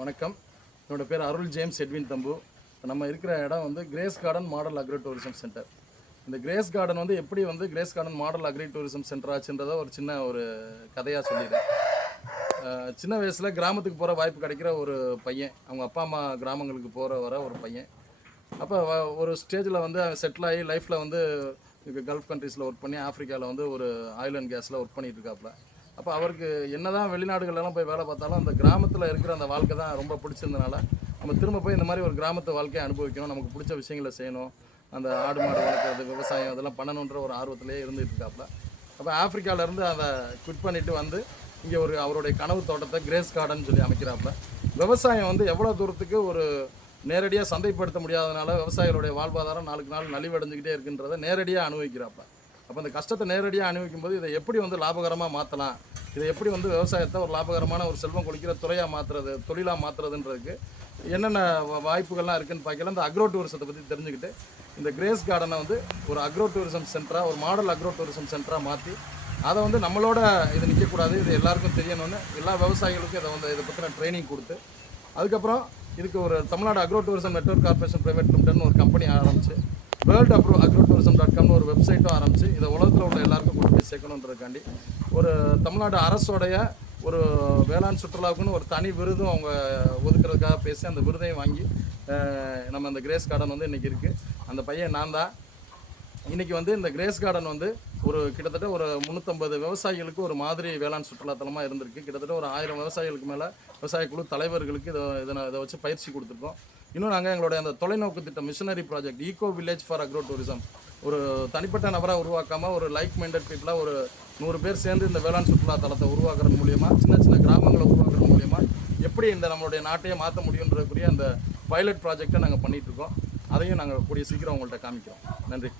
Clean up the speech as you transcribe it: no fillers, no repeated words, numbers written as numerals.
வணக்கம். என்னோட பேர் அருள் ஜேம்ஸ் எட்வின் தம்பு. நம்ம இருக்கிற இடம் வந்து Grace Garden model agro tourism centre. இந்த கிரேஸ் கார்டன் வந்து எப்படி வந்து Grace Garden model agri tourism centre ஆச்சுன்றதை ஒரு சின்ன கதையாக சொல்லிடுறேன். சின்ன வயசில் கிராமத்துக்கு போகிற வாய்ப்பு கிடைக்கிற ஒரு பையன், அவங்க அப்பா அம்மா கிராமங்களுக்கு வர ஒரு பையன். அப்போ ஒரு ஸ்டேஜில் வந்து செட்டில் ஆகி லைஃப்பில் வந்து கல்ஃப் கண்ட்ரீஸில் ஒர்க் பண்ணி ஆஃப்ரிக்காவில் வந்து ஒரு ஆயில் அண்ட் கேஸில் ஒர்க் பண்ணிகிட்டு இருக்காப்புல. அப்போ அவருக்கு என்ன தான் வெளிநாடுகளெல்லாம் போய் வேலை பார்த்தாலும் அந்த கிராமத்தில் இருக்கிற அந்த வாழ்க்கை தான் ரொம்ப பிடிச்சிருந்தனால நம்ம திரும்ப போய் இந்த மாதிரி ஒரு கிராமத்து வாழ்க்கையை அனுபவிக்கணும், நமக்கு பிடிச்ச விஷயங்களை செய்யணும், அந்த ஆடு மாடு வளர்க்குறது, விவசாயம் இதெல்லாம் பண்ணணுன்ற ஒரு ஆர்வத்திலே இருந்துகிட்டு இருக்காப்புல. அப்போ ஆஃப்ரிக்காவிலேருந்து அதை குவிட் பண்ணிவிட்டு வந்து இங்கே அவருடைய கனவு தோட்டத்தை கிரேஸ் கார்டன் சொல்லி அமைக்கிறாப்புல. விவசாயம் வந்து எவ்வளோ தூரத்துக்கு ஒரு நேரடியாக சந்தைப்படுத்த முடியாதனால விவசாயிகளுடைய வாழ்வாதாரம் நாளுக்கு நாள் நலிவடைஞ்சிக்கிட்டே இருக்குன்றதை நேரடியாக அனுபவிக்கிறாப்புல. அப்போ அந்த கஷ்டத்தை நேரடியாக அனுபவிக்கும் போது இதை எப்படி வந்து லாபகரமாக மாற்றலாம், இதை எப்படி வந்து விவசாயத்தை ஒரு லாபகரமான ஒரு செல்வம் கொளிக்கிற துறையாக மாற்றுறது, தொழிலாக மாற்றுறதுன்றதுக்கு என்னென்ன வாய்ப்புகள்லாம் இருக்குதுன்னு பார்க்கல. இந்த அக்ரோ டூரிசத்தை பற்றி தெரிஞ்சுக்கிட்டு இந்த கிரேஸ் கார்டனை வந்து ஒரு அக்ரோ டூரிசம் சென்டராக, ஒரு மாடல் அக்ரோ டூரிசம் சென்டராக மாற்றி அதை வந்து நம்மளோட இது நிற்கக்கூடாது, இது எல்லாருக்கும் தெரியணும்னு எல்லா விவசாயிகளுக்கும் இதை பற்றின ட்ரைனிங் கொடுத்து அதுக்கப்புறம் இதுக்கு ஒரு Tamil Nadu agro tourism network corporation private லிமிடெட்னு ஒரு கம்பெனி ஆரம்பிச்சு world-agro-tourism.com ஒரு வெப்சைட்டும் ஆரம்பித்து இதை உலகத்தில் உள்ள எல்லாருக்கும் கொண்டு போய் சேர்க்கணுன்றதுக்காண்டி ஒரு தமிழ்நாடு அரசோடைய ஒரு வேளாண் சுற்றுலாவுக்குன்னு ஒரு தனி விருதும் அவங்க ஒதுக்குறதுக்காக பேசி அந்த விருதையும் வாங்கி நம்ம இந்த கிரேஸ் கார்டன் வந்து இன்றைக்கி இருக்குது. அந்த பையன் நான் தான். இன்றைக்கி வந்து இந்த கிரேஸ் கார்டன் வந்து கிட்டத்தட்ட ஒரு 350 விவசாயிகளுக்கு ஒரு மாதிரி வேளாண் சுற்றுலாத்தலமாக இருந்திருக்கு. கிட்டத்தட்ட ஒரு 1000 விவசாயிகளுக்கு மேலே விவசாய குழு தலைவர்களுக்கு இதை வச்சு பயிற்சி கொடுத்துருக்கோம். இன்னும் நாங்கள் எங்களுடைய அந்த தொலைநோக்கு திட்டம் missionary project eco village for agro tourism ஒரு தனிப்பட்ட நபராக உருவாக்காமல் ஒரு லைக் மைண்டட் பீப்புளாக ஒரு 100 பேர் சேர்ந்து இந்த வேளாண் சுற்றுலா தலத்தை உருவாக்குறது மூலியமாக, சின்ன சின்ன கிராமங்களை உருவாக்குறது மூலியமாக எப்படி இந்த நம்மளுடைய நாட்டையே மாற்ற முடியுன்றக்கூடிய அந்த பைலட் ப்ராஜெக்டை நாங்கள் பண்ணிகிட்ருக்கோம். அதையும் நாங்கள் கூடிய சீக்கிரம் உங்கள்கிட்ட காமிக்கிறோம். நன்றி.